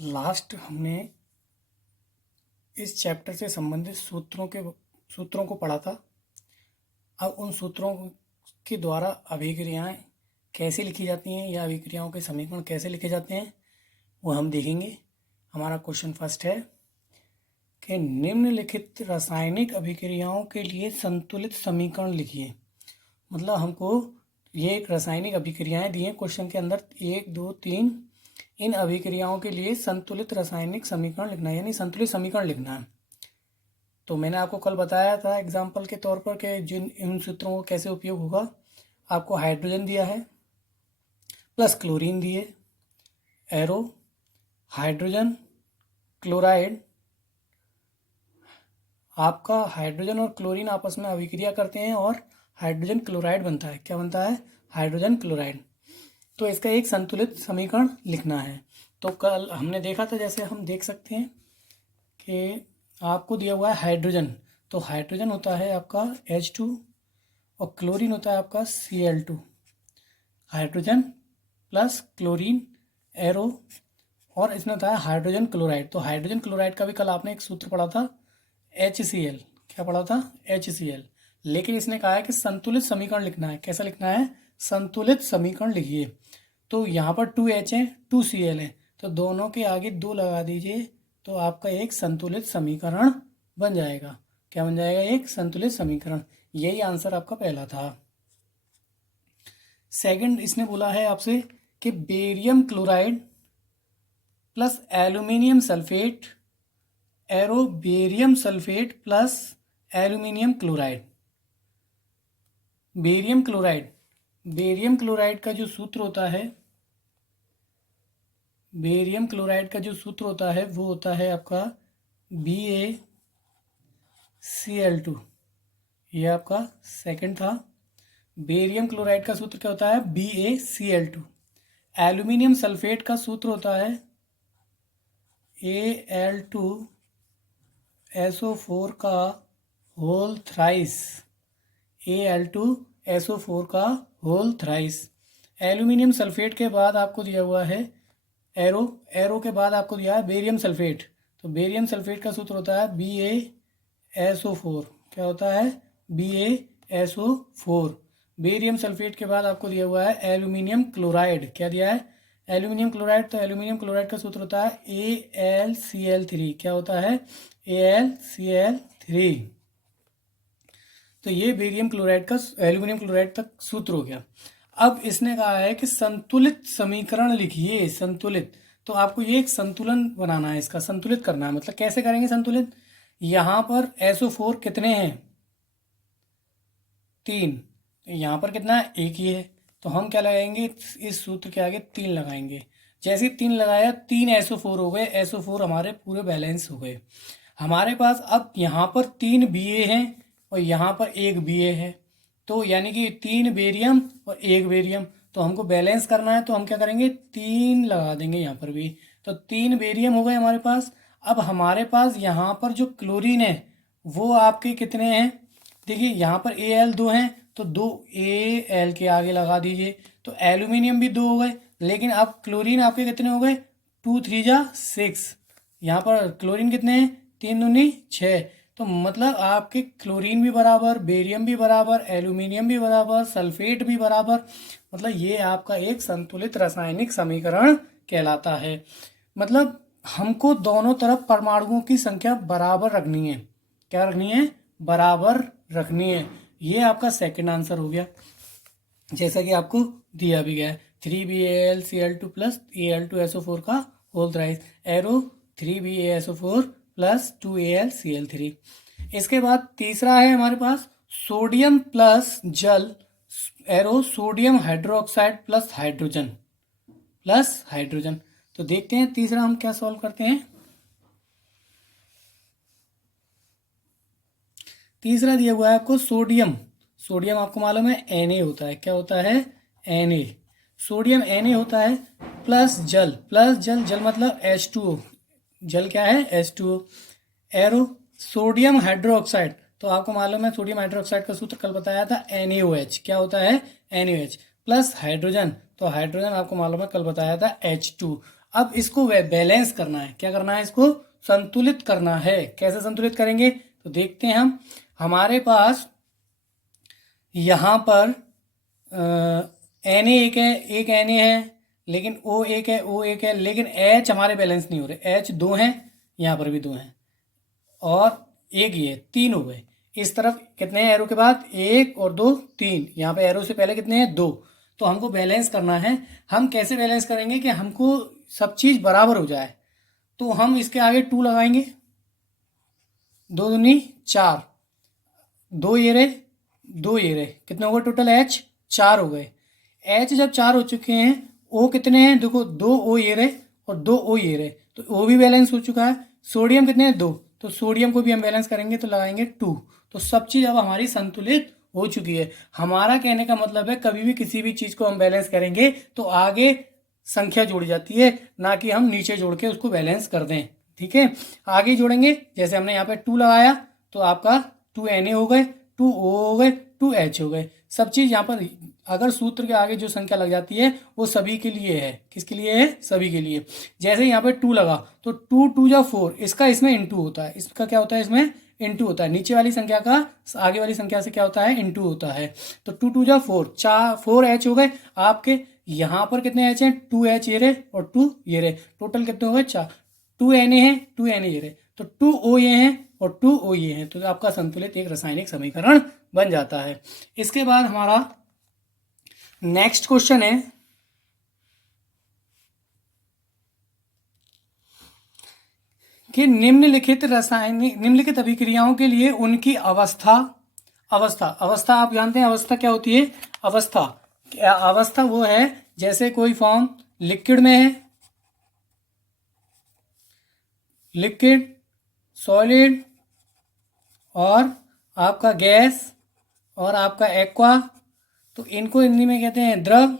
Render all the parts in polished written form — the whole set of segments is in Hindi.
लास्ट हमने इस चैप्टर से संबंधित सूत्रों को पढ़ा था। अब उन सूत्रों के द्वारा अभिक्रियाएं कैसे लिखी जाती हैं या अभिक्रियाओं के समीकरण कैसे लिखे जाते हैं वो हम देखेंगे। हमारा क्वेश्चन फर्स्ट है कि निम्नलिखित रासायनिक अभिक्रियाओं के लिए संतुलित समीकरण लिखिए। मतलब हमको ये एक रासायनिक अभिक्रियाएं दी हैं क्वेश्चन के अंदर 1, 2, 3। इन अभिक्रियाओं के लिए संतुलित रासायनिक समीकरण लिखना है, यानी संतुलित समीकरण लिखना है। तो मैंने आपको कल बताया था एग्जाम्पल के तौर पर कि जिन इन सूत्रों को कैसे उपयोग होगा। आपको हाइड्रोजन दिया है प्लस क्लोरीन दिए, एरो हाइड्रोजन क्लोराइड। आपका हाइड्रोजन और क्लोरीन आपस में अभिक्रिया करते हैं और हाइड्रोजन क्लोराइड बनता है। क्या बनता है? Hydrogen chloride. तो इसका एक संतुलित समीकरण लिखना है। तो कल हमने देखा था, जैसे हम देख सकते हैं कि आपको दिया हुआ है हाइड्रोजन, तो हाइड्रोजन होता है आपका H2 और क्लोरीन होता है आपका Cl2। Hydrogen plus chlorine arrow, और इसमें होता है हाइड्रोजन क्लोराइड। तो हाइड्रोजन क्लोराइड का भी कल आपने एक सूत्र पढ़ा था HCl। क्या पढ़ा था? HCl। लेकिन इसने कहा है कि संतुलित समीकरण लिखना है। कैसा लिखना है? संतुलित समीकरण लिखिए। तो यहाँ पर 2H है, 2Cl है, तो दोनों के आगे 2 लगा दीजिए, तो आपका एक संतुलित समीकरण बन जाएगा। क्या बन जाएगा? एक संतुलित समीकरण। यही आंसर आपका पहला था। सेकंड इसने बोला है आपसे कि barium chloride plus aluminium sulphate, arrow barium sulphate plus aluminium chloride. Barium chloride का जो सूत्र होता है, बेरियम क्लोराइड का जो सूत्र होता है वो होता है आपका BaCl2। ये आपका सेकंड था। बेरियम क्लोराइड का सूत्र क्या होता है? BaCl2। एल्यूमिनियम सल्फेट का सूत्र होता है Al2SO4 का होल थ्राइस। Al2SO4 का होल थ्राइस। एल्यूमिनियम सल्फेट के बाद आपको दिया हुआ है एरो के बाद आपको दिया है बेरियम सल्फेट। तो बेरियम सल्फेट का सूत्र होता है BaSO4। क्या होता है? BaSO4। बेरियम सल्फेट के बाद आपको दिया हुआ है एल्यूमिनियम क्लोराइड। क्या दिया है? Aluminium chloride. तो एल्यूमिनियम क्लोराइड का सूत्र होता है AlCl3। क्या होता है? AlCl3। तो ये बेरियम क्लोराइड का एल्यूमिनियम क्लोराइड तक सूत्र हो गया। अब इसने कहा है कि संतुलित समीकरण लिखिए। संतुलित, तो आपको ये एक संतुलन बनाना है, इसका संतुलित करना है। मतलब कैसे करेंगे संतुलित? यहां पर SO4 कितने हैं? 3। यहां पर कितना है? 1 ही है। तो हम क्या लगाएंगे? इस सूत्र के आगे 3 लगाएंगे। जैसे 3 लगाया 3 SO4 हो गए। SO4 हमारे पूरे बैलेंस हो गए। हमारे पास अब यहाँ पर 3 Ba हैं और यहाँ पर 1 Ba है, तो यानी कि 3 बेरियम और 1 बेरियम। तो हमको बैलेंस करना है, तो हम क्या करेंगे? 3 लगा देंगे यहाँ पर भी। तो 3 बेरियम हो गए हमारे पास। अब हमारे पास यहाँ पर जो क्लोरीन है वो आपके कितने हैं? देखिए यहाँ पर Al 2 हैं, तो 2 Al के आगे लगा दीजिए। तो एल्यूमिनियम भी 2 हो गए, लेकिन अब क्लोरीन आपके कितने हो गए? 2 3 जा 6। यहाँ पर क्लोरीन कितने हैं? 3 दूनी 6। तो मतलब आपके क्लोरीन भी बराबर, बेरियम भी बराबर, एल्यूमिनियम भी बराबर, सल्फेट भी बराबर। मतलब ये आपका एक संतुलित रासायनिक समीकरण कहलाता है। मतलब हमको दोनों तरफ परमाणुओं की संख्या बराबर रखनी है। क्या रखनी है? बराबर रखनी है। ये आपका सेकंड आंसर हो गया, जैसा कि आपको दिया भी गया है। 3BaLCl2 प्लस Al2SO4 का whole thrice, arrow 3BaSO4 plus 2AlCl3। इसके बाद तीसरा है हमारे पास सोडियम प्लस जल, arrow sodium hydroxide plus hydrogen. तो देखते हैं तीसरा हम क्या सॉल्व करते हैं। तीसरा दिया हुआ है आपको सोडियम। सोडियम आपको मालूम है Na होता है। क्या होता है? Na। सोडियम Na होता है प्लस जल मतलब H2O। जल क्या है? H2O। एरो सोडियम हाइड्रोक्साइड, तो आपको मालूम है सोडियम हाइड्रोक्साइड का सूत्र कल बताया था NaOH। क्या होता है? NaOH प्लस हाइड्रोजन, तो हाइड्रोजन आपको मालूम है कल बताया था H2। अब इसको बैलेंस करना है, क्या करना है, इसको संतुलित करना है। कैसे संतुलित करेंगे तो देखते हैं हम। हमारे पास यहाँ पर Na एक है, एक Na है, लेकिन O एक है, O एक है, लेकिन H हमारे बैलेंस नहीं हो रहे। H दो हैं, यहाँ पर भी दो हैं, और एक ये तीन हो गए। इस तरफ कितने हैं एरो के बाद, एक और दो तीन, यहाँ पे एरो से पहले कितने हैं, दो। तो हमको बैलेंस करना है। हम कैसे बैलेंस करेंगे कि हमको सब चीज़ बराबर हो जाए। तो हम इसके आगे 2 लगाएंगे, 2 दूनी 4, 2 ये रहे, 2 ये रहे, कितने हो गए टोटल, H 4 हो गए। H जब 4 हो चुके हैं, O कितने हैं, देखो 2 O ये रहे और 2 O ये रहे, तो O भी बैलेंस हो चुका है। सोडियम कितने हैं, 2, तो सोडियम को भी हम बैलेंस करेंगे तो लगाएंगे 2। तो सब चीज़ अब हमारी संतुलित हो चुकी है। हमारा कहने का मतलब है कभी भी किसी भी चीज़ को हम बैलेंस करेंगे तो आगे संख्या जोड़ी जाती है, ना कि हम नीचे जोड़ के उसको बैलेंस कर दें। ठीक है, आगे जोड़ेंगे। जैसे हमने यहाँ पे 2 लगाया तो आपका 2 Na हो गए, 2 O हो गए, 2 H हो गए। सब चीज़ यहाँ पर अगर सूत्र के आगे जो संख्या लग जाती है वो सभी के लिए है। किसके लिए है, सभी के लिए। जैसे यहाँ पे 2 लगा तो 2 2 जा 4, इसका इसमें इंटू होता है, इसका क्या होता है, इसमें इंटू होता है। नीचे वाली संख्या का आगे वाली संख्या से क्या होता है, इंटू होता है। तो 2 2 जा 4, 4 H हो गए आपके। यहाँ पर कितने H हैं, 2 H ये रहे और 2 ये रहे, टोटल कितने हो गए 4। 2 Na है, 2 Na ये रहे, तो 2 O ये हैं और 2 O ये हैं। तो आपका संतुलित एक रासायनिक समीकरण बन जाता है। इसके बाद हमारा नेक्स्ट क्वेश्चन है कि निम्नलिखित अभिक्रियाओं के लिए उनकी अवस्था आप जानते हैं अवस्था क्या होती है। अवस्था वो है जैसे कोई फॉर्म लिक्विड में है, लिक्विड, सॉलिड और आपका गैस और आपका एक्वा। तो इनको हिंदी में कहते हैं द्रव,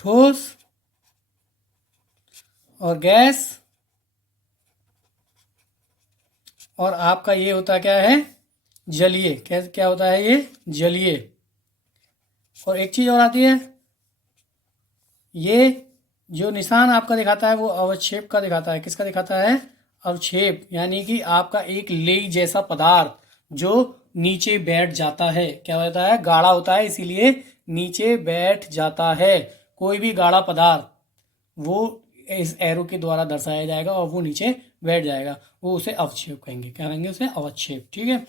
ठोस और गैस, और आपका ये होता क्या है, जलीय। क्या होता है ये, जलीय। और एक चीज़ और आती है, ये जो निशान आपका दिखाता है वो अवक्षेप का दिखाता है। किसका दिखाता है, अवक्षेप, यानी कि आपका एक लेई जैसा पदार्थ जो नीचे बैठ जाता है। क्या होता है, गाढ़ा होता है, इसीलिए नीचे बैठ जाता है। कोई भी गाढ़ा पदार्थ वो इस एरो के द्वारा दर्शाया जाएगा और वो नीचे बैठ जाएगा, वो उसे अवक्षेप कहेंगे। क्या कहेंगे, उसे अवक्षेप। ठीक है,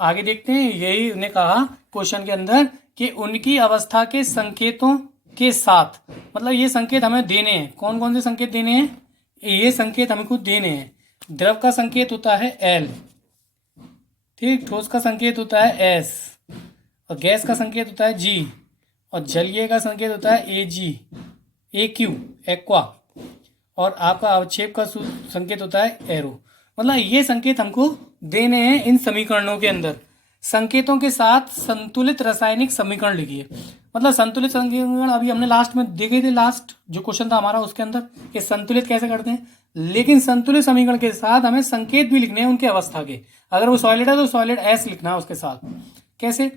आगे देखते हैं। यही उन्हें कहा क्वेश्चन के अंदर कि उनकी अवस्था के संकेतों के साथ, मतलब ये संकेत हमें देने हैं। कौन कौन से संकेत देने हैं, ये संकेत हमको देने हैं। द्रव का संकेत होता है L, ठीक, ठोस का संकेत होता है S, और गैस का संकेत होता है G, और जलीय का संकेत होता है AQ, एक्वा, और आपका अवक्षेप का संकेत होता है एरो। मतलब ये संकेत हमको देने हैं इन समीकरणों के अंदर। संकेतों के साथ संतुलित रासायनिक समीकरण लिखिए। मतलब संतुलित समीकरण अभी हमने लास्ट में देखे थे, लास्ट जो क्वेश्चन था हमारा उसके अंदर कि संतुलित कैसे करते हैं। लेकिन संतुलित समीकरण के साथ हमें संकेत भी लिखने हैं उनके अवस्था के। अगर वो सॉलिड है तो सॉलिड S लिखना है उसके साथ। कैसे,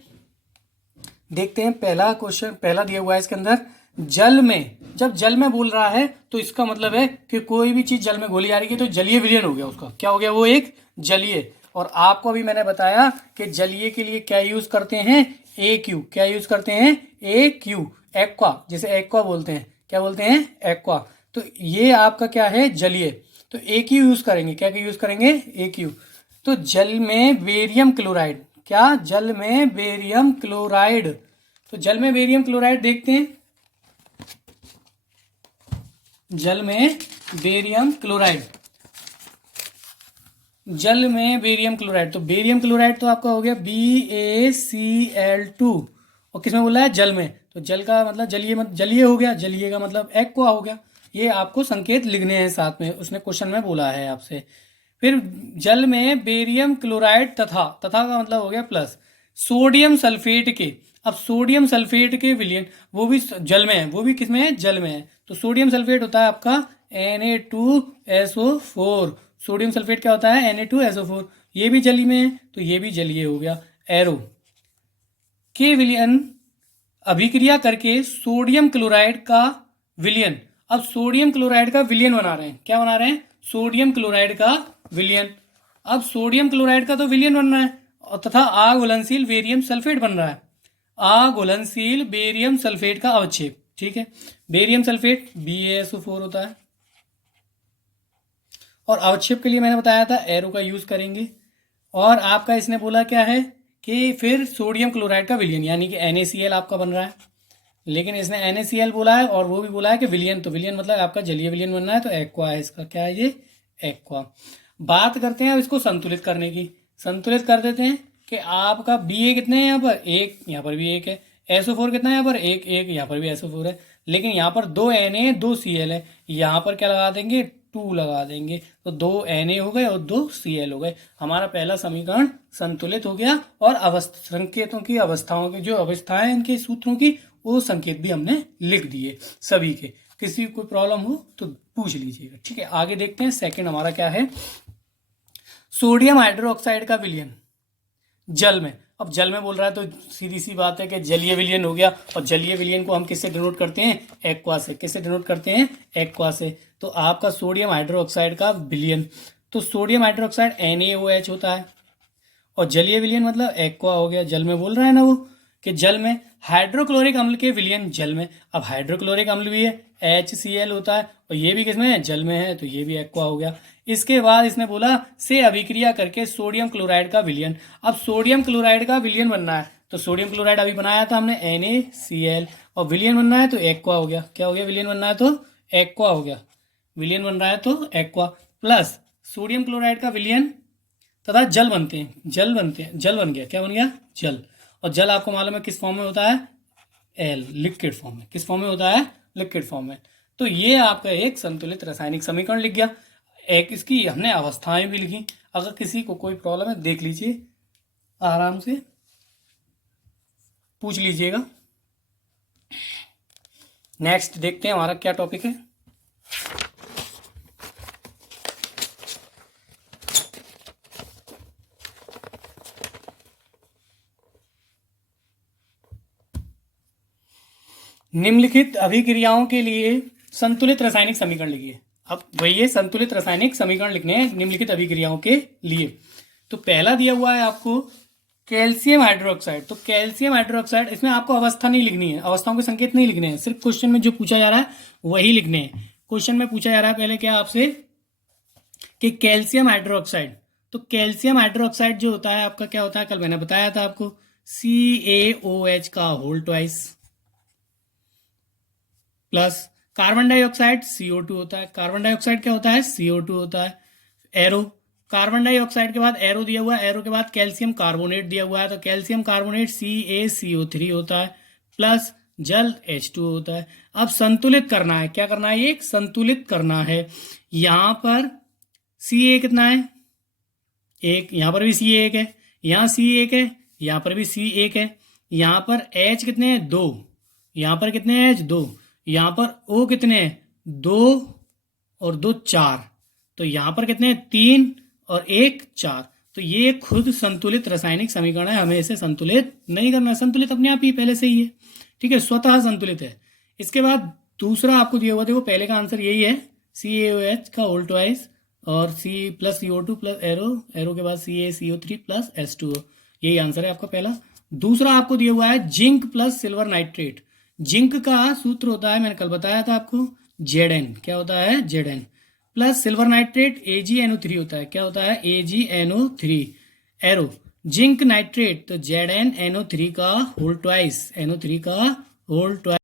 देखते हैं। पहला क्वेश्चन, पहला दिया हुआ है इसके अंदर, जल में, जब जल में बोल रहा है तो इसका मतलब है कि कोई भी चीज जल में घोली जा रही है तो जलीय विलयन हो गया उसका। क्या हो गया, वो एक जलीय। और आपको अभी मैंने बताया कि जलीय के लिए क्या यूज करते हैं, AQ। क्या यूज करते हैं, AQ, एक्वा। जैसे एक्वा बोलते हैं, क्या बोलते हैं, एक्वा। तो ये आपका क्या है, जलीय। तो AQ यूज करेंगे। क्या यूज करेंगे, AQ। तो जल में बेरियम क्लोराइड, क्या, जल में बेरियम क्लोराइड। तो जल में बेरियम क्लोराइड देखते हैं। जल में बेरियम क्लोराइड, जल में बेरियम क्लोराइड। तो बेरियम क्लोराइड तो आपका हो गया BaCl2, और किसमें बोला है, जल में। तो जल का मतलब जलीय हो गया, जलीय का मतलब एक्वा हो गया। ये आपको संकेत लिखने हैं साथ में, उसने क्वेश्चन में बोला है आपसे। फिर जल में बेरियम क्लोराइड तथा का मतलब हो गया प्लस सोडियम सल्फेट के। अब सोडियम सल्फेट के विलयन वो भी जल में है, वो भी किसमें है, जल में है। तो सोडियम सल्फेट होता है आपका Na2SO4। सोडियम सल्फेट क्या होता है, Na2SO4। ये भी जली में है तो ये भी जलीय हो गया। एरो के विलयन अभिक्रिया करके सोडियम क्लोराइड का विलयन। अब सोडियम क्लोराइड का विलयन बना रहे हैं। क्या बना रहे हैं? सोडियम क्लोराइड का विलयन। अब सोडियम क्लोराइड का तो विलयन बन रहा है और तथा अघुलनशील बेरियम सल्फेट बन रहा है। अघुलनशील बेरियम सल्फेट का अवक्षेप। ठीक है, बेरियम सल्फेट BaSO4 होता है और अवक्षेप के लिए मैंने बताया था एरो का यूज करेंगे। और आपका इसने बोला क्या है कि फिर सोडियम क्लोराइड का विलयन, यानी कि NaCl आपका बन रहा है, लेकिन इसने NaCl बोला है और वो भी बोला है कि विलयन, तो विलयन मतलब आपका जलीय विलयन बनना है, तो एक्वा है इसका। क्या है ये? एक्वा। बात करते हैं अब इसको संतुलित करने की। संतुलित कर देते हैं कि आपका Ba कितने हैं यहाँ पर? एक, यहाँ पर भी एक है। SO4 कितना है यहाँ पर? एक, एक, यहाँ पर भी SO4 है। लेकिन यहाँ पर 2 Na 2 Cl है, यहाँ पर क्या लगा देंगे? 2 लगा देंगे, तो 2 Na हो गए और 2 Cl हो गए। हमारा पहला समीकरण संतुलित हो गया और संकेतों की अवस्थाओं की जो अवस्थाएं इनके सूत्रों की, वो संकेत भी हमने लिख दिए सभी के। किसी को कोई प्रॉब्लम हो तो पूछ लीजिएगा। ठीक है, आगे देखते हैं। सेकंड हमारा क्या है? सोडियम हाइड्रोक्साइड का विलयन जल में। अब जल में बोल रहा है तो सीधी सी बात है कि जलीय विलयन हो गया, और जलीय विलयन को हम किससे डिनोट करते हैं? एक्वा से। किससे डिनोट करते हैं? एक्वा से। तो आपका सोडियम हाइड्रोक्साइड का विलयन, तो सोडियम हाइड्रोक्साइड NaOH होता है और जलीय विलयन मतलब एक्वा हो गया। जल में बोल रहा है ना वो कि जल में हाइड्रोक्लोरिक अम्ल के विलयन जल में। अब हाइड्रोक्लोरिक अम्ल भी है, HCl होता है, और ये भी किसमें है? जल में है, तो ये भी एक्वा हो गया। इसके बाद इसने बोला से अभिक्रिया करके सोडियम क्लोराइड का विलयन। अब सोडियम क्लोराइड का विलयन बनना है, तो सोडियम क्लोराइड अभी बनाया था हमने NaCl, और विलयन बनना है तो एक्वा हो गया। क्या हो गया? विलयन बनना है तो एक्वा हो गया। विलयन बन रहा है तो एक्वा, प्लस सोडियम क्लोराइड का विलयन तथा जल बनते हैं। जल बनते हैं, जल बन गया। क्या बन गया? जल। और जल आपको मालूम है किस फॉर्म में होता है? लिक्विड फॉर्म में। किस फॉर्म में होता है? लिक्विड फॉर्म में। तो ये आपका एक संतुलित रासायनिक समीकरण लिख गया। एक इसकी हमने अवस्थाएं भी लिखी। अगर किसी को कोई प्रॉब्लम है देख लीजिए, आराम से पूछ लीजिएगा। नेक्स्ट देखते हैं हमारा क्या टॉपिक है। निम्नलिखित अभिक्रियाओं के लिए संतुलित रासायनिक समीकरण लिखिए। अब वही संतुलित रासायनिक समीकरण लिखने हैं निम्नलिखित अभिक्रियाओं के लिए। तो पहला दिया हुआ है आपको कैल्शियम हाइड्रोक्साइड। तो कैल्शियम हाइड्रोक्साइड, इसमें आपको अवस्था नहीं लिखनी है, अवस्थाओं के संकेत नहीं लिखने हैं, सिर्फ क्वेश्चन में जो पूछा जा रहा है वही लिखने हैं। क्वेश्चन में पूछा जा रहा है पहले क्या आपसे कि कैल्शियम हाइड्रोक्साइड। तो कैल्शियम हाइड्रोक्साइड जो होता है आपका क्या होता है? कल मैंने बताया था आपको, CaOH का whole twice plus carbon dioxide CO2 होता है। कार्बन डाइऑक्साइड क्या होता है? CO2 होता है। एरो, कार्बन डाइऑक्साइड के बाद एरो दिया हुआ है, एरो के बाद कैल्शियम कार्बोनेट दिया हुआ है, तो कैल्शियम कार्बोनेट CaCO3 होता है, प्लस जल H2 होता है। अब संतुलित करना है, क्या करना है? एक संतुलित करना है। यहां पर Ca कितना है? एक, यहां पर भी C1 है, यहां C1 है, यहां पर भी C1 है। यहां पर H कितने हैं? 2, यहां पर कितने हैं? H 2, यहां पर O कितने हैं? 2 और 2 4, तो यहां पर कितने हैं? 3 और 1 4। तो ये खुद संतुलित रासायनिक समीकरण है, हमें इसे संतुलित नहीं करना। संतुलित अपने आप ही पहले से ही है, ठीक है, स्वतः संतुलित है। इसके बाद दूसरा आपको दिया हुआ, देखो पहले का आंसर यही है, CaOH का होल ट्वाइस और C plus CO2 plus arrow, arrow के बाद CaCO3 प्लस H2O, यही आंसर है आपका पहला। दूसरा आपको दिया हुआ है zinc plus silver nitrate. Zinc का सूत्र होता है, मैंने कल बताया था आपको, Zn। क्या होता है? Zn plus silver nitrate AgNO3 होता है। क्या होता है? AgNO3। एरो जिंक नाइट्रेट, तो ZnNO3 का होल ट्वाइस, NO3 का होल ट्वाइस।